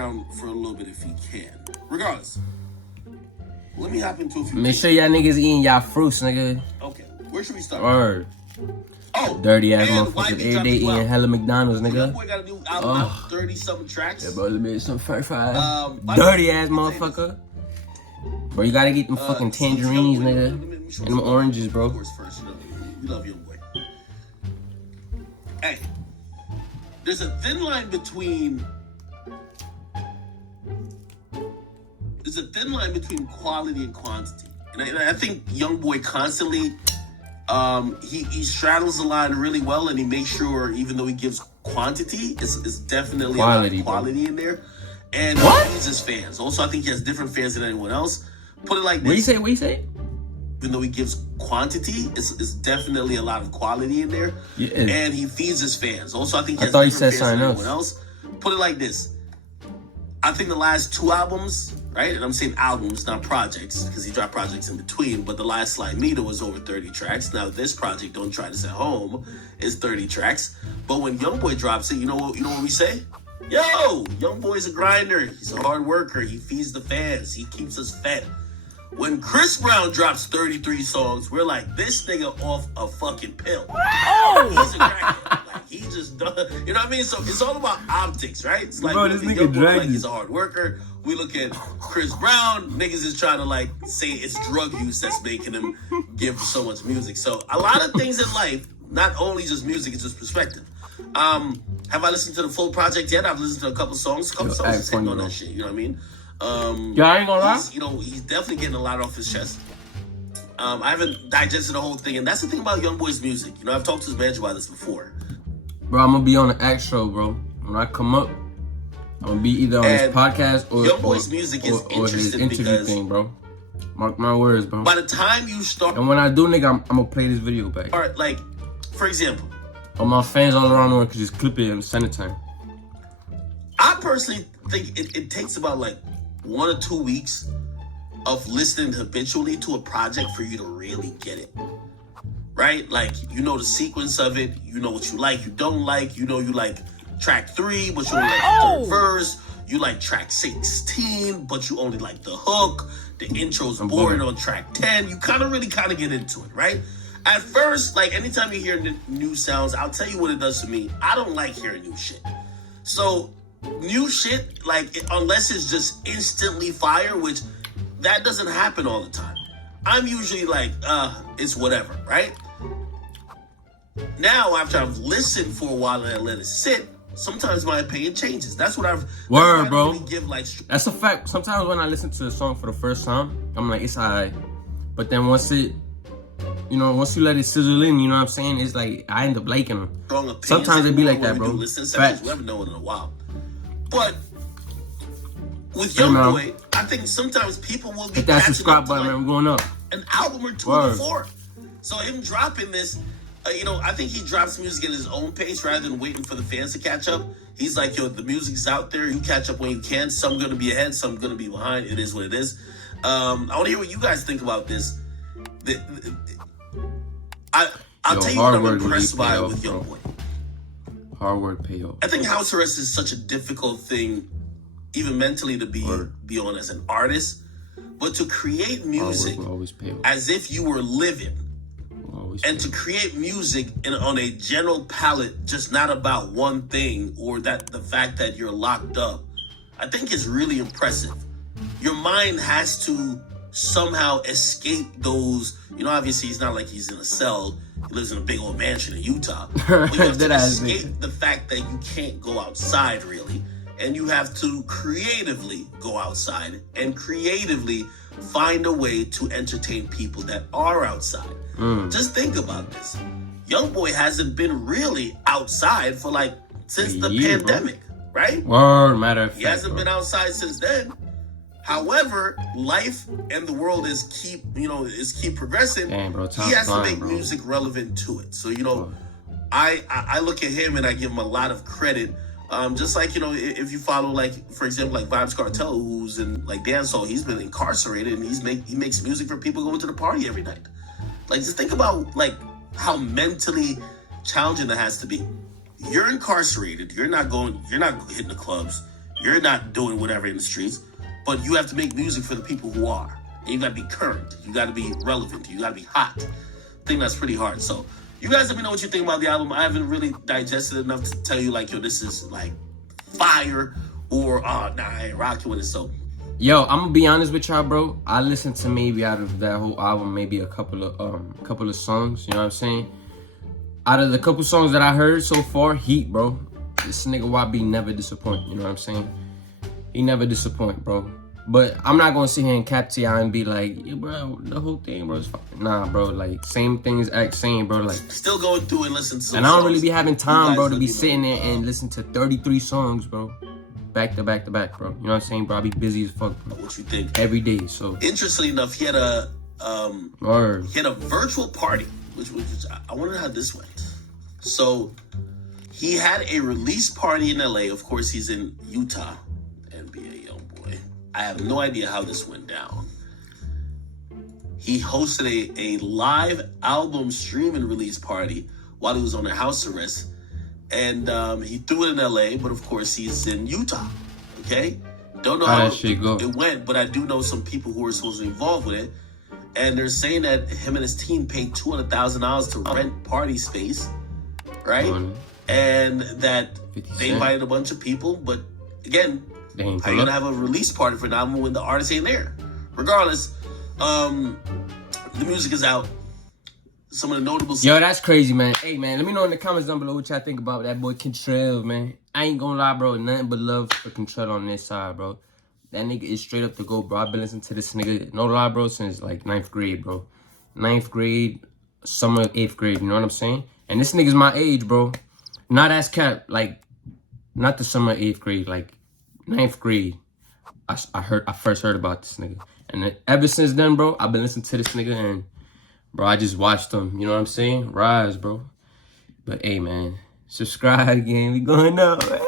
around for a little bit if he can. Regardless, let me hop into a few. Make sure y'all niggas eating y'all fruits, nigga. Okay, where should we start? Word. Oh, dirty ass motherfuckers every day eating hella McDonald's, nigga. Youngboy got a new album out, 30-something tracks. Yeah, bro, let me get some fries. Dirty ass motherfucker. Bro, you gotta get them fucking tangerines, nigga. And them oranges, bro. Of course, first, you love Youngboy. Hey, there's a thin line between quality and quantity, and I think Youngboy constantly he straddles the line really well, and he makes sure even though he gives quantity, it's definitely quality, a lot of quality in there, and he feeds his fans. Also, I think he has different fans than anyone else. Put it like this: What you say? Even though he gives quantity, it's definitely a lot of quality in there. Yeah. And he feeds his fans. Also, I think he has thought he different said fans than something anyone else. Put it like this. I think the last 2 albums, right? And I'm saying albums, not projects, because he dropped projects in between. But the last Slide Meter was over 30 tracks. Now this project, Don't Try This at Home, is 30 tracks. But when Youngboy drops it, you know what we say? Yo, Youngboy's a grinder. He's a hard worker. He feeds the fans. He keeps us fed. When Chris Brown drops 33 songs, we're like, this nigga off a fucking pill. Oh! He's a crackhead. Like, he just done, you know what I mean? So it's all about optics, right? It's like, bro, this nigga like he's a hard worker. We look at Chris Brown, niggas is trying to like say it's drug use that's making him give so much music. So a lot of things in life, not only just music, it's just perspective. Have I listened to the full project yet? I've listened to a couple songs. Songs are sitting on that shit, you know what I mean? Yeah, I ain't gonna lie. He's definitely getting a lot off his chest. I haven't digested the whole thing, and that's the thing about Youngboy's music. I've talked to his manager about this before. Bro, I'm gonna be on the act show, bro. When I come up, I'm gonna be either on his podcast or Youngboy's music is or his interview thing, bro. Mark my words, bro. By the time you start, and when I do, nigga, I'm gonna play this video back. All right, like for example, all my fans all around the world can just clip it and send it to him. I personally think it takes about like 1 or 2 weeks of listening habitually to a project for you to really get it. Right? Like, you know the sequence of it, you know what you like, you don't like, you like track 3, but you only like the third verse, you like track 16, but you only like the hook, the intro's boring on track 10, you kind of get into it, right? At first, like anytime you hear new sounds, I'll tell you what it does to me. I don't like hearing new shit. So new shit, like unless it's just instantly fire, which that doesn't happen all the time. I'm usually like, it's whatever, right? Now, after I've listened for a while and I let it sit, sometimes my opinion changes. That's what I've bro. Really give like. That's a fact. Sometimes when I listen to a song for the first time, I'm like, it's alright. But then once you let it sizzle in, you know what I'm saying? It's like I end up liking them. Sometimes it be like that, bro. Listen sessions, we haven't known in a while. But with Youngboy, I think sometimes people will be hit that subscribe button, man. We're going up. An album or two before. So him dropping this, I think he drops music at his own pace rather than waiting for the fans to catch up. He's like, yo, the music's out there. You catch up when you can. Some going to be ahead, some going to be behind. It is what it is. I want to hear what you guys think about this. I'll tell you what I'm impressed by with Youngboy. Hard work pay off. I think house arrest is such a difficult thing, even mentally, to be on as an artist. But to create music as if you were living, and to create music on a general palette, just not about one thing or the fact that you're locked up, I think is really impressive. Your mind has to somehow escape those, obviously he's not like he's in a cell. He lives in a big old mansion in Utah. But you have to escape the fact that you can't go outside, really. And you have to creatively go outside and creatively find a way to entertain people that are outside. Just think about this. Youngboy hasn't been really outside for since the pandemic, right? Matter of fact, he hasn't been outside since then. However, life and the world is keep progressing. Damn, bro, he has to make music relevant to it. So, I look at him and I give him a lot of credit. Just like, if you follow, for example, Vibes Cartel, who's in dancehall, he's been incarcerated and he makes music for people going to the party every night. Just think about how mentally challenging that has to be. You're incarcerated. You're not hitting the clubs. You're not doing whatever in the streets, but you have to make music for the people who are. And you gotta be current. You gotta be relevant. You gotta be hot. I think that's pretty hard. So you guys let me know what you think about the album. I haven't really digested it enough to tell you like, yo, this is like fire, or nah, I ain't rocking with it. So yo, I'm gonna be honest with y'all, bro. I listened to maybe out of that whole album, maybe a couple of songs, you know what I'm saying? Out of the couple songs that I heard so far, Heat, bro. This nigga YB never disappoint, you know what I'm saying? He never disappoint, bro. But I'm not gonna sit here and cap to y'all and be like, yeah, bro, the whole thing, bro, is fucking... Nah, bro, like, same things act same, bro, like... Still going through and listening to some And I don't really songs. be having time, bro, to be sitting there and listen to 33 songs, bro. Back to back to back, bro. You know what I'm saying, bro? I be busy as fuck, bro. What you think? Every day, so... Interestingly enough, he had a virtual party, which I wonder how this went. So, he had a release party in LA. Of course, he's in Utah, NBA Youngboy. I have no idea how this went down. He hosted a live album streaming release party while he was on a house arrest. And he threw it in LA, but of course he's in Utah. Okay? Don't know how it went, but I do know some people who were supposed to be involved with it. And they're saying that him and his team paid $200,000 to rent party space, right? And that they invited a bunch of people, but again, how you gonna have a release party for an album when the artist ain't there? Regardless, the music is out. Some of the notable stuff. Yo, that's crazy, man. Hey, man, let me know in the comments down below what y'all think about that boy Contrell, man. I ain't gonna lie, bro. Nothing but love for Contrell on this side, bro. That nigga is straight up the GOAT, bro. I've been listening to this nigga, no lie, bro, since like 9th grade, bro. 9th grade, summer 8th grade, you know what I'm saying? And this nigga's my age, bro. Not as cap, like, not the summer 8th grade, like 9th grade. I first heard about this nigga. And then, ever since then, bro, I've been listening to this nigga and... Bro, I just watched them, you know what I'm saying? Rise, bro. But, hey, man, subscribe again. We going up, man.